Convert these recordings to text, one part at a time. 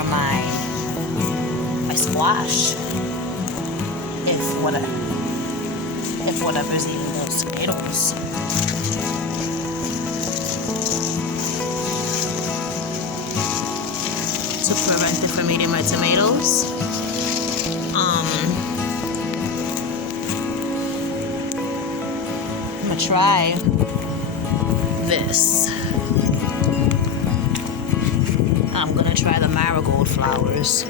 for my squash. If whatever's eating those tomatoes. To prevent it from eating my tomatoes. I'm gonna try this. I'm gonna try the marigold flowers.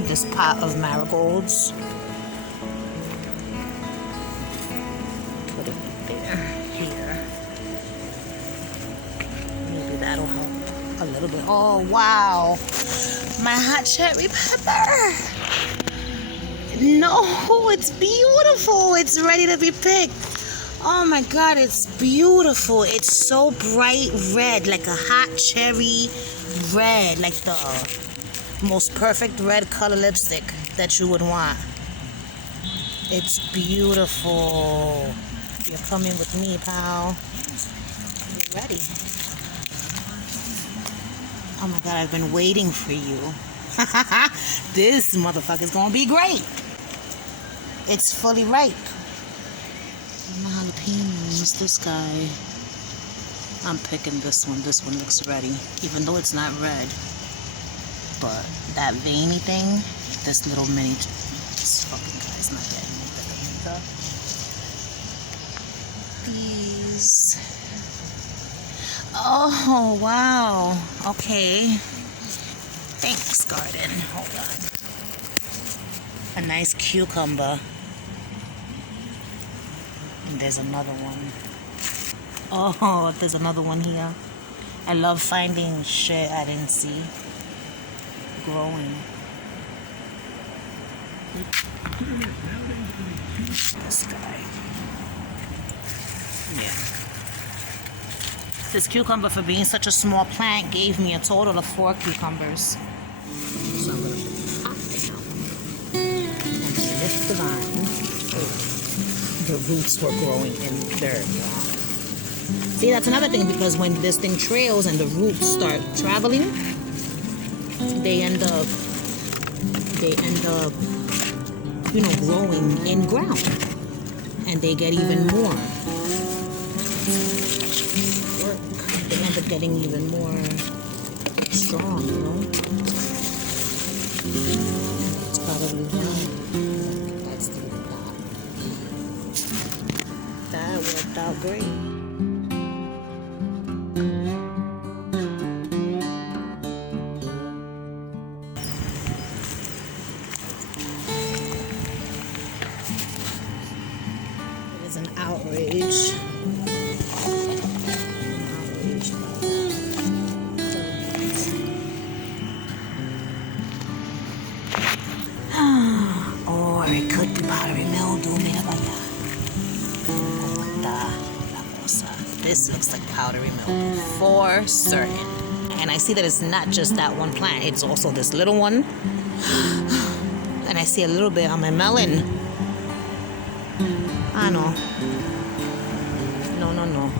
This pot of marigolds. Put it there, here. Maybe that'll help a little bit. Oh wow, my hot cherry pepper. No, it's beautiful. It's ready to be picked. Oh my God, it's beautiful. It's so bright red, like a hot cherry red, like the most perfect red color lipstick that you would want. It's beautiful. You're coming with me, pal. You're ready. Oh my God, I've been waiting for you. This motherfucker's gonna be great. It's fully ripe. My jalapenos, this guy. I'm picking this one. This one looks ready, even though it's not red. But that veiny thing, this little mini, this fucking guy's not getting me. These. Oh, wow. Okay. Thanks, garden. Hold on. A nice cucumber. And there's another one. Oh, there's another one here. I love finding shit I didn't see growing. This guy. Yeah. This cucumber, for being such a small plant, gave me a total of 4 cucumbers. So I'm going to put this up now. And lift the vine. The roots were growing in dirt. See, that's another thing, because when this thing trails and the roots start traveling, they end up, growing in ground, and they get even more work. They end up getting even more strong, It's probably why. That's the that worked out great. An outrage. Or it could be powdery mildew. This looks like powdery mildew for certain. And I see that it's not just that one plant, it's also this little one. And I see a little bit on my melon. Ah, no. No.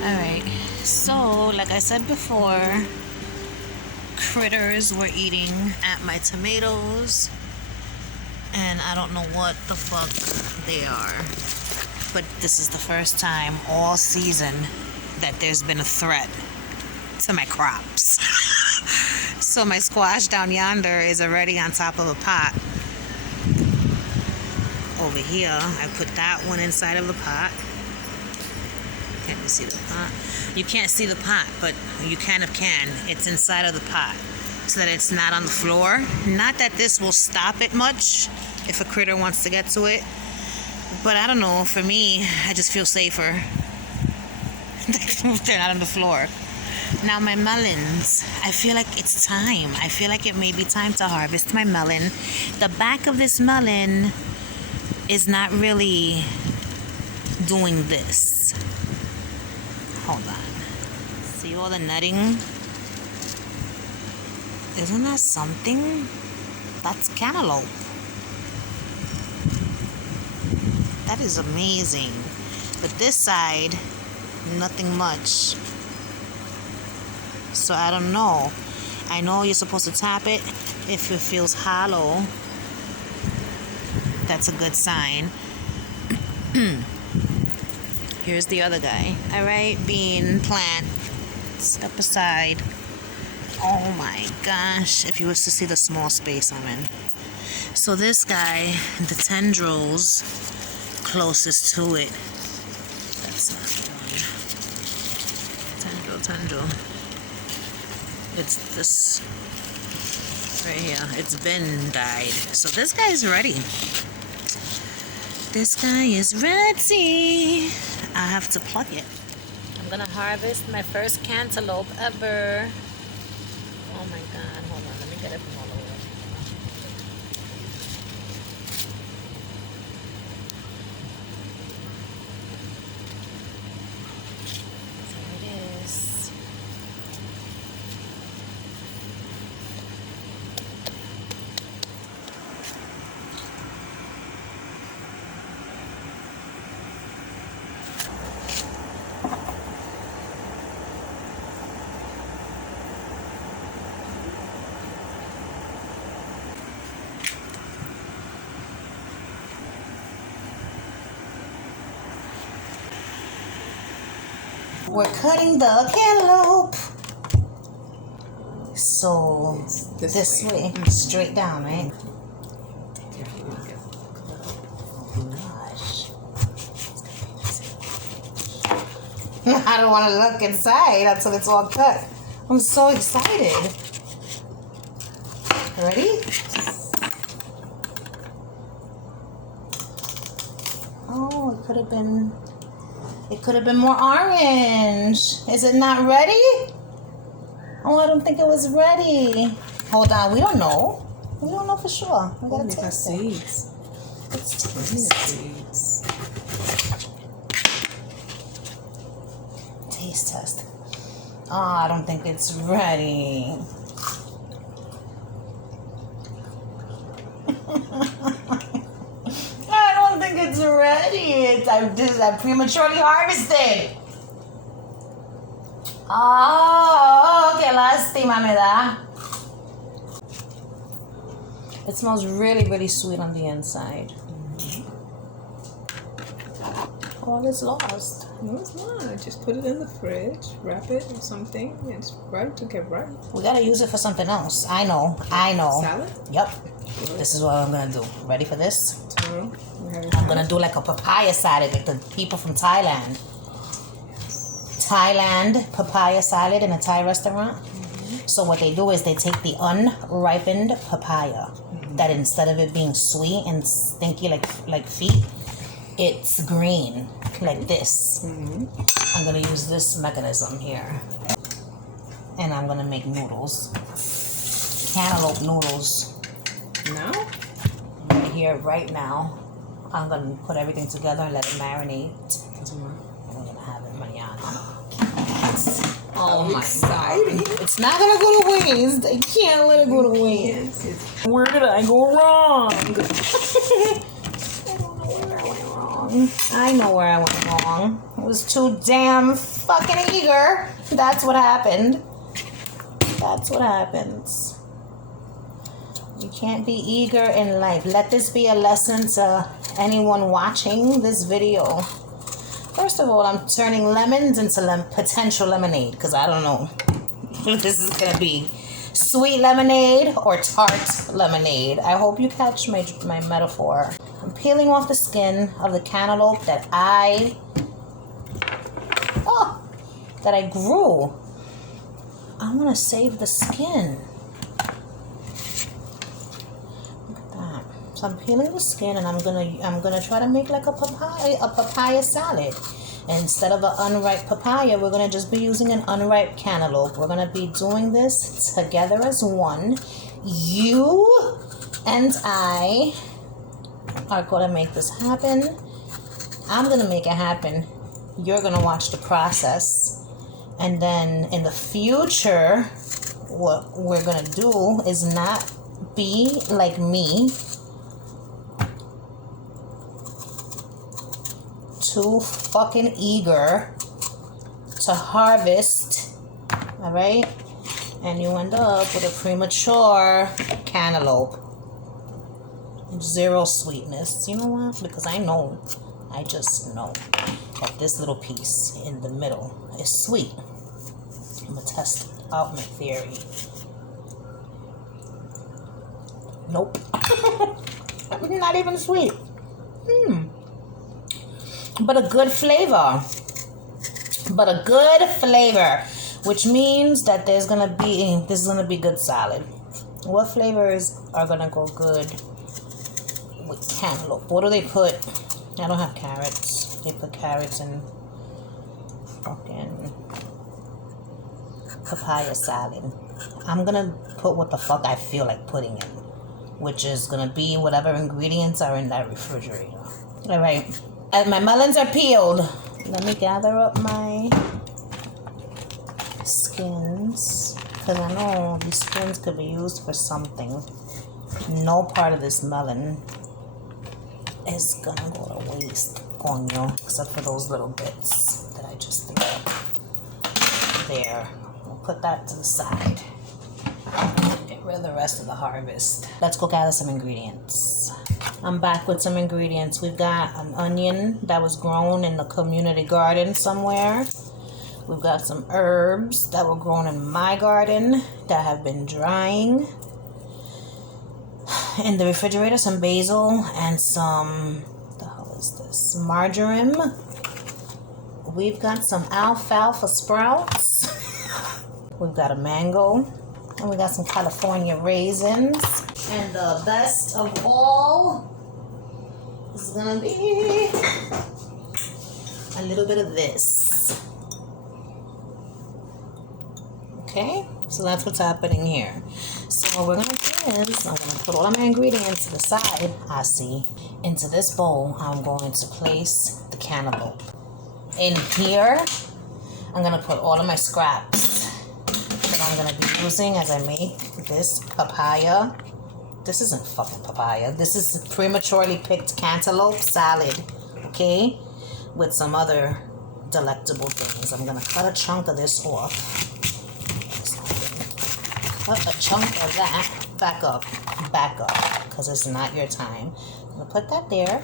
Alright, so like I said before, critters were eating at my tomatoes, and I don't know what the fuck they are, but this is the first time all season that there's been a threat to my crops. So my squash down yonder is already on top of a pot. Over here, I put that one inside of the pot. Can't you see the pot? You can't see the pot, but you kind of can. It's inside of the pot so that it's not on the floor. Not that this will stop it much if a critter wants to get to it, but I don't know, for me, I just feel safer. They're not on the floor. Now my melons, I feel like it's time. I feel like it may be time to harvest my melon. The back of this melon is not really doing this. Hold on. See all the nutting? Isn't that something? That's cantaloupe. That is amazing. But this side, nothing much. So I don't know. I know you're supposed to tap it if it feels hollow. That's a good sign. Here's the other guy. All right, bean plant. Step aside. Oh my gosh, if you was to see the small space I'm in. So this guy, the tendrils closest to it. That's not one. Tendril. It's this right here. It's been dyed. So this guy is ready. This guy is ready. I have to pluck it. I'm gonna harvest my first cantaloupe ever. Oh my god, hold on, let me get it from all over. There it is. We're cutting the cantaloupe. So this way, straight down, right? Oh gosh. I don't want to look inside until it's all cut. I'm so excited. Ready? Oh, it could have been. It could have been more orange. Is it not ready? Oh, I don't think it was ready. Hold on, we don't know. We don't know for sure. We gotta taste it. Seeds. Let's taste Seeds. Taste test. Oh, I don't think it's ready. I don't think it's ready. I prematurely harvested. Oh, qué lástima me da. It smells really, really sweet on the inside. All is lost. No, it's not. Just put it in the fridge, wrap it or something. It's right to get right. We gotta use it for something else. I know. Salad? Yep. This is what I'm gonna do. Ready for this? Tomorrow, I'm gonna do like a papaya salad, like the people from Thailand. Thailand papaya salad in a Thai restaurant. So what they do is they take the unripened papaya, that instead of it being sweet and stinky like feet, it's green like this. I'm gonna use this mechanism here, and I'm gonna make noodles, cantaloupe noodles. Now? Right here, right now. I'm gonna put everything together and let it marinate. We're gonna have it mañana. Oh my god. It's not gonna go to waste. I can't let it go to waste. Where did I go wrong? I don't know where I went wrong. I know where I went wrong. I was too damn fucking eager. That's what happened. That's what happens. You can't be eager in life. Let this be a lesson to anyone watching this video. First of all, I'm turning lemons into potential lemonade because I don't know if this is going to be sweet lemonade or tart lemonade. I hope you catch my metaphor. I'm peeling off the skin of the cantaloupe that I grew. I want to save the skin. So I'm peeling the skin, and I'm gonna try to make like a papaya salad. Instead of an unripe papaya, we're going to just be using an unripe cantaloupe. We're going to be doing this together as one. You and I are going to make this happen. I'm going to make it happen. You're going to watch the process. And then in the future, what we're going to do is not be like me. Too fucking eager to harvest, all right? And you end up with a premature cantaloupe. Zero sweetness. You know what? Because I just know that this little piece in the middle is sweet. I'm gonna test out my theory. Nope. Not even sweet. But a good flavor. Which means that this is gonna be good salad. What flavors are gonna go good with cantaloupe? What do they put? I don't have carrots. They put carrots in fucking papaya salad. I'm gonna put what the fuck I feel like putting in, which is gonna be whatever ingredients are in that refrigerator. All right. And my melons are peeled. Let me gather up my skins, because I know these skins could be used for something. No part of this melon is gonna go to waste, coño, except for those little bits that I just threw there. We'll put that to the side. Get rid of the rest of the harvest. Let's go gather some ingredients. I'm back with some ingredients. We've got an onion that was grown in the community garden somewhere. We've got some herbs that were grown in my garden that have been drying. In the refrigerator, some basil and some, what the hell is this? Marjoram. We've got some alfalfa sprouts. We've got a mango. And we got some California raisins. And the best of all is gonna be a little bit of this. Okay, so that's what's happening here. So what we're gonna do is I'm gonna put all of my ingredients to the side. I see. Into this bowl, I'm going to place the cantaloupe. In here, I'm gonna put all of my scraps that I'm gonna be using as I make this papaya. This isn't fucking papaya. This is prematurely picked cantaloupe salad, okay? With some other delectable things. I'm gonna cut a chunk of this off. Cut a chunk of that. Back up, because it's not your time. I'm gonna put that there.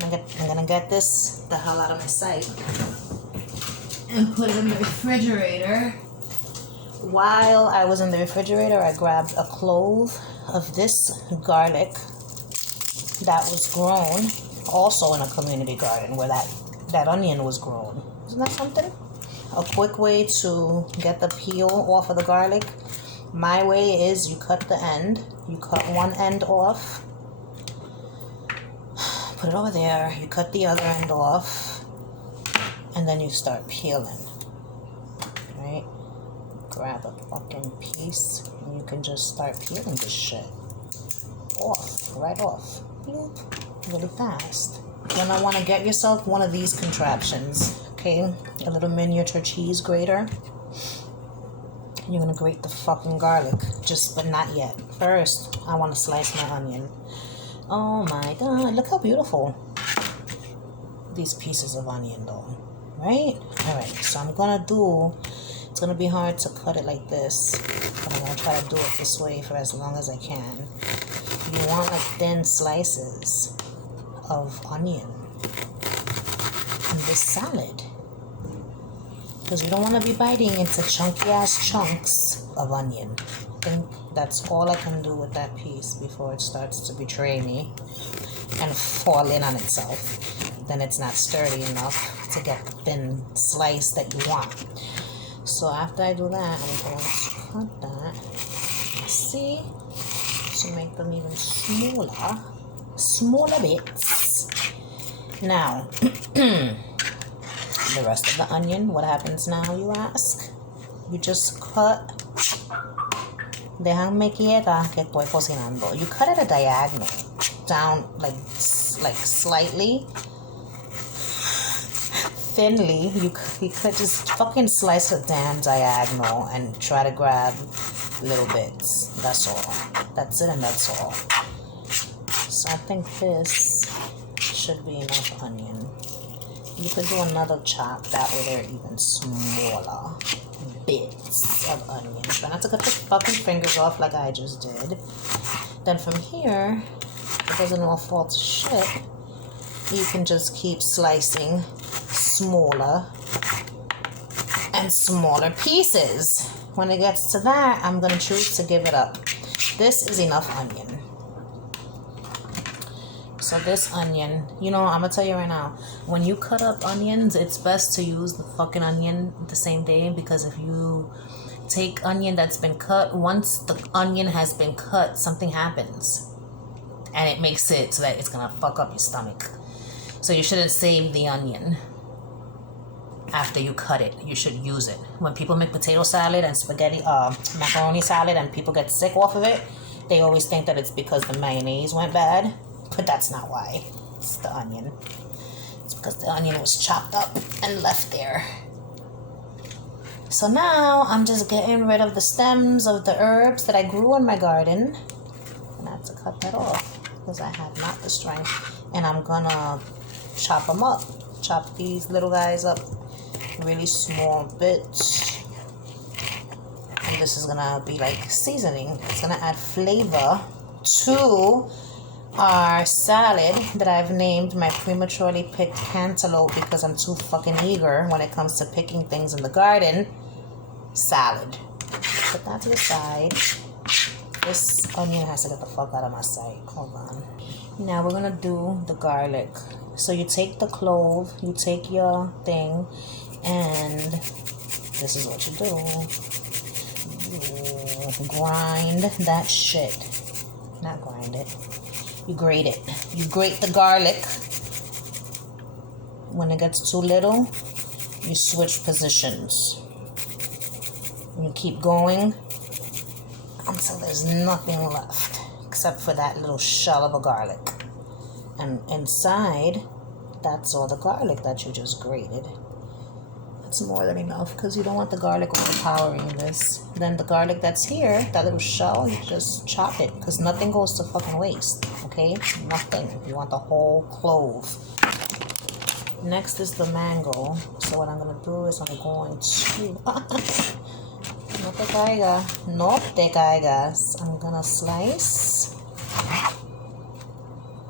And I'm gonna get this the hell out of my sight and put it in the refrigerator. While I was in the refrigerator, I grabbed a clove of this garlic that was grown also in a community garden where that onion was grown. Isn't that something? A quick way to get the peel off of the garlic. My way is you cut the end. You cut one end off. Put it over there. You cut the other end off. And then you start peeling. Right? Grab a fucking piece and you can just start peeling this shit off, right off, really fast. You're gonna want to get yourself one of these contraptions, okay? A little miniature cheese grater. You're gonna grate the fucking garlic, but not yet. First, I want to slice my onion. Oh my god, look how beautiful these pieces of onion though, right? Alright, so I'm gonna do, it's gonna be hard to cut it like this, but I'm gonna try to do it this way for as long as I can. You want like thin slices of onion in this salad, because you don't want to be biting into chunky ass chunks of onion. I think that's all I can do with that piece before it starts to betray me and fall in on itself. Then it's not sturdy enough to get the thin slice that you want. So after I do that, I'm going to cut that, see, to make them even smaller bits. Now, the rest of the onion. What happens now, you ask? You just cut. Déjame quieta que estoy cocinando. You cut at a diagonal, down like slightly, thinly. You could just fucking slice it down diagonal and try to grab little bits. That's all. That's it, and that's all. So I think this should be enough onion. You could do another chop, that way they're even smaller bits of onion. Try not to cut your fucking fingers off like I just did. Then from here, if it doesn't all fall to shit, you can just keep slicing smaller and smaller pieces. When it gets to that, I'm going to choose to give it up. This is enough onion. So this onion, you know, I'm going to tell you right now, when you cut up onions, it's best to use the fucking onion the same day, because if you take onion that's been cut, once the onion has been cut, something happens. And it makes it so that it's going to fuck up your stomach. So you shouldn't save the onion after you cut it. You should use it. When people make potato salad and spaghetti, macaroni salad, and people get sick off of it, they always think that it's because the mayonnaise went bad. But that's not why. It's the onion. It's because the onion was chopped up and left there. So now I'm just getting rid of the stems of the herbs that I grew in my garden. And I have to cut that off because I have not the strength. And I'm gonna chop them up. Chop these little guys up really small bits. And this is gonna be like seasoning. It's gonna add flavor to our salad that I've named my prematurely picked cantaloupe, because I'm too fucking eager when it comes to picking things in the garden. Salad. Put that to the side. This onion has to get the fuck out of my sight. Hold on. Now we're gonna do the garlic. So you take the clove, you take your thing, and this is what you do. You grind that shit. Not grind it. You grate it. You grate the garlic. When it gets too little, you switch positions. You keep going until there's nothing left except for that little shell of a garlic. And inside, that's all the garlic that you just grated. That's more than enough, because you don't want the garlic overpowering this. Then the garlic that's here, that little shell, you just chop it, because nothing goes to fucking waste, okay? Nothing. You want the whole clove. Next is the mango. So what I'm going to do is I'm going to... No te caiga. No te caigas. I'm going to slice.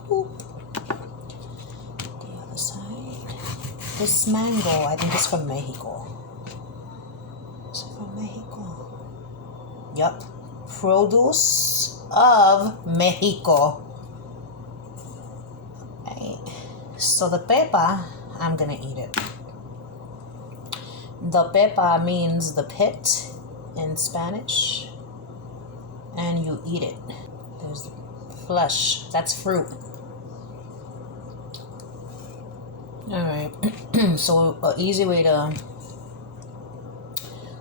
Boop. The other side. This mango, I think it's from Mexico. Is it from Mexico? Yup. Produce of Mexico. Right. So the pepa, I'm gonna eat it. The pepa means the pit in Spanish. And you eat it. There's the flesh. That's fruit. Alright. So an easy way to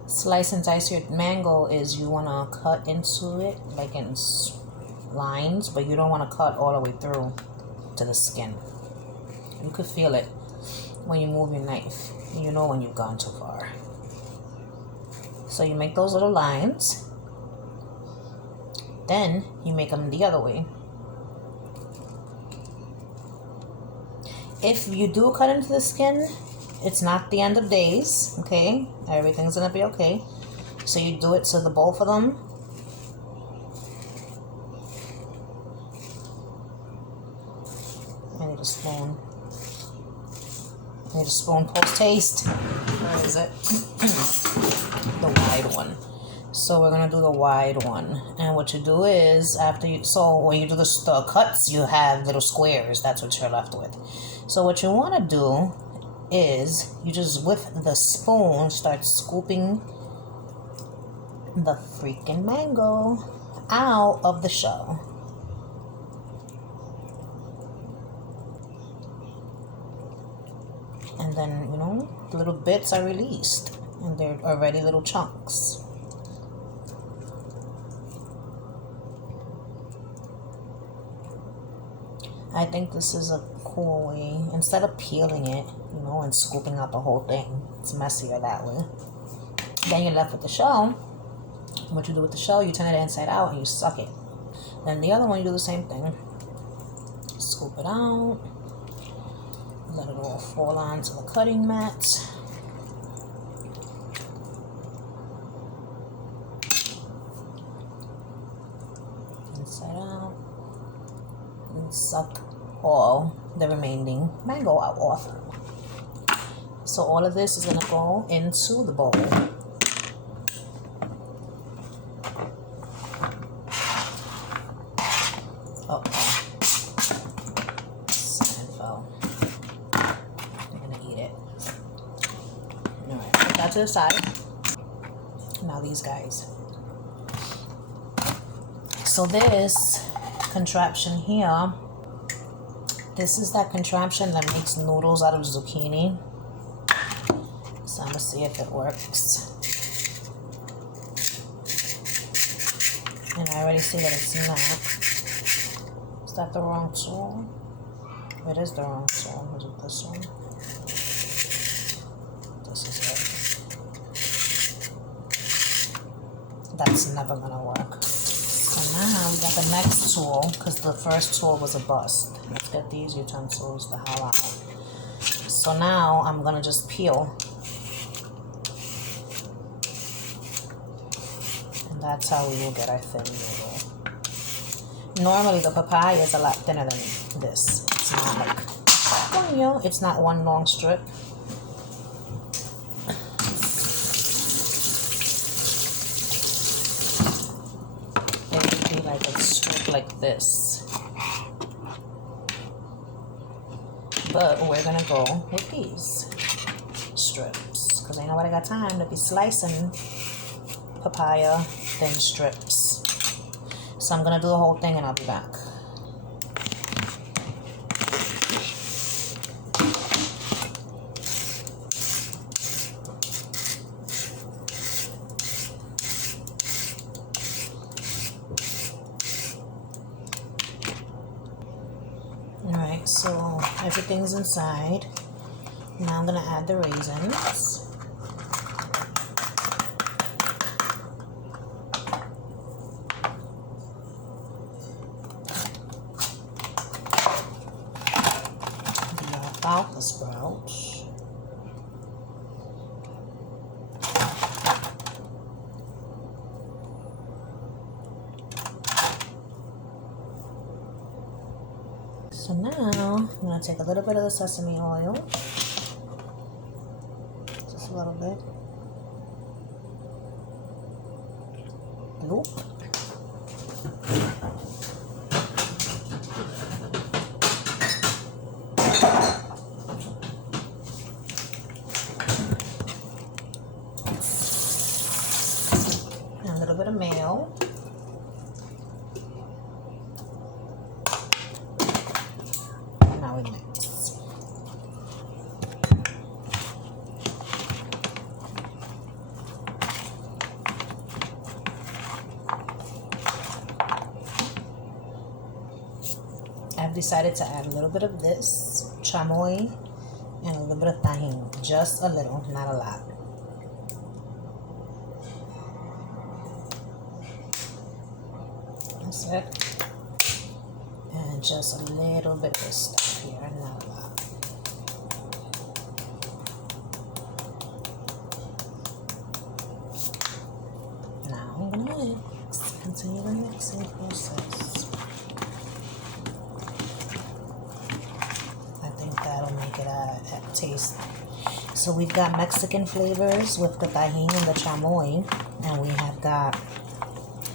slice and dice your mango is you want to cut into it like in lines, but you don't want to cut all the way through to the skin. You could feel it when you move your knife. You know when you've gone too far. So you make those little lines. Then you make them the other way. If you do cut into the skin, it's not the end of days, okay? Everything's gonna be okay. So you do it to the both of them. I need a spoon. I need a spoon post-haste. Where is it? The wide one. So we're gonna do the wide one. And what you do is, so when you do the cuts, you have little squares. That's what you're left with. So what you want to do is you just with the spoon start scooping the freaking mango out of the shell. And then, you know, The little bits are released, and they're already little chunks. I think this is a cool way, instead of peeling it, you know, and scooping out the whole thing. It's messier that way. Then you're left with the shell. What you do with the shell, you turn it inside out and you suck it. Then the other one, you do the same thing. Scoop it out. Let it all fall onto the cutting mat. Inside out. And suck all the remaining mango out off. So all of this is going to go into the bowl. Uh-oh. Sand fell. I'm going to eat it. Alright, put that to the side. Now these guys. So this contraption here, this is that contraption that makes noodles out of zucchini. So I'm going to see if it works. And I already see that it's not. Is that the wrong tool? It is the wrong tool. Is it this one? This is it. That's never going to work. So now we got the next tool, because the first tool was a bust. Let's get these utensils the hell out. So now I'm going to just peel. And that's how we will get our thin noodle. Normally the papaya is a lot thinner than this. It's not like, you know, it's not one long strip. It would be like a strip like this. But we're gonna go with these strips, because ain't nobody got time to be slicing papaya thin strips. So I'm gonna do the whole thing and I'll be back. Alright, so everything's inside. Now I'm gonna add the raisins. Out the sprouts. So now I'm going to take a little bit of the sesame oil, just a little bit. Bloop. A little bit of mayo. Now we mix. I've decided to add a little bit of this chamoy and a little bit of tahini. Just a little, not a lot. That's it. And just a little bit of this stuff here, not a lot. Now I'm gonna mix. Continue the mixing process. I think that'll make it a taste. So we've got Mexican flavors with the tahini and the chamoy, and we have got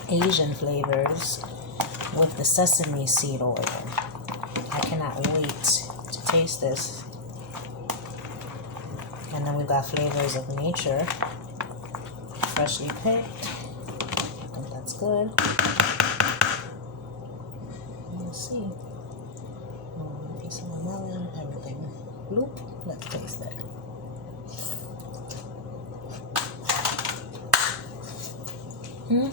Asian flavors with the sesame seed oil. I cannot wait to taste this. And then we've got flavors of nature, freshly picked. I think that's good. Let's see. Piece of melon, everything. Bloop. Let's taste it. Oh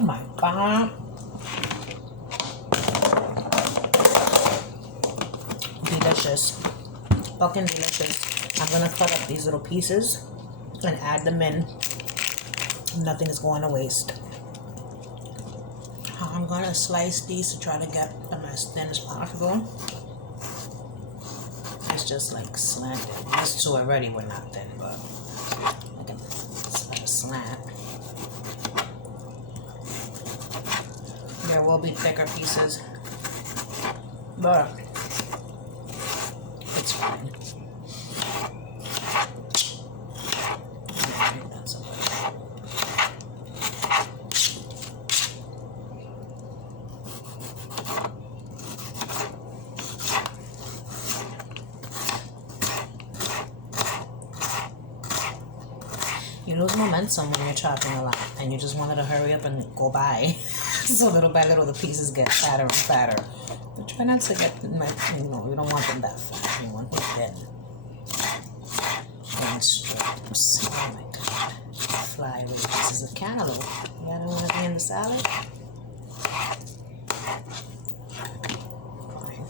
my God. Delicious. Fucking delicious. I'm gonna cut up these little pieces and add them in. Nothing is going to waste. I'm gonna slice these to try to get them as thin as possible. It's just like slanted. These two already were not thin, but I can slant. There will be thicker pieces, but it's fine. You lose momentum when you're chopping a lot, and you just wanted to hurry up and go by. So little by little, the pieces get fatter and fatter. But try not to get, you don't want them that fat. You want them thin. And strips. Oh my God. Fly with pieces of cantaloupe. You got anything in the salad? Fine.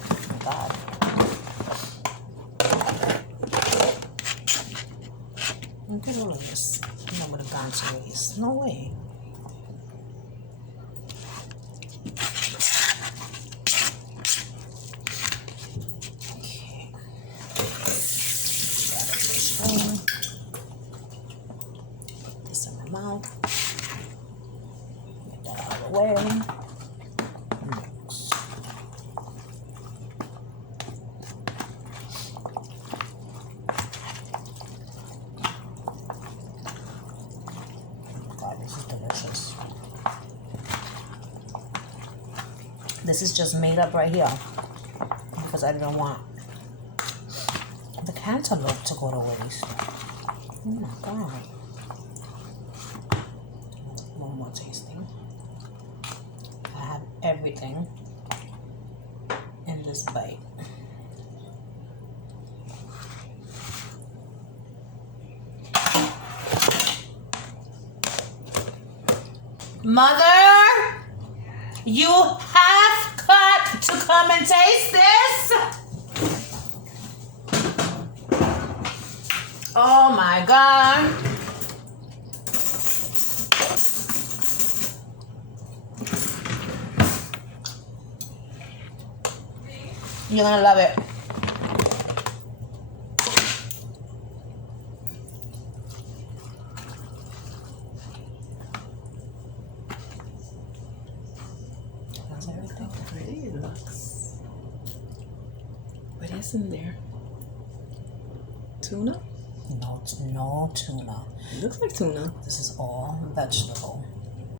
Oh my God. Look at all of this. I would have gone to waste. No way. Okay. Grab a spoon. Put this in my mouth. Get that out of the way. This is just made up right here because I didn't want the cantaloupe to go to waste. Oh my God. One more tasting. I have everything in this bite. Mother, you have got to come and taste this. Oh my God. You're gonna love it. How pretty it looks. What is in there? Tuna? No tuna. It looks like tuna. This is all vegetable.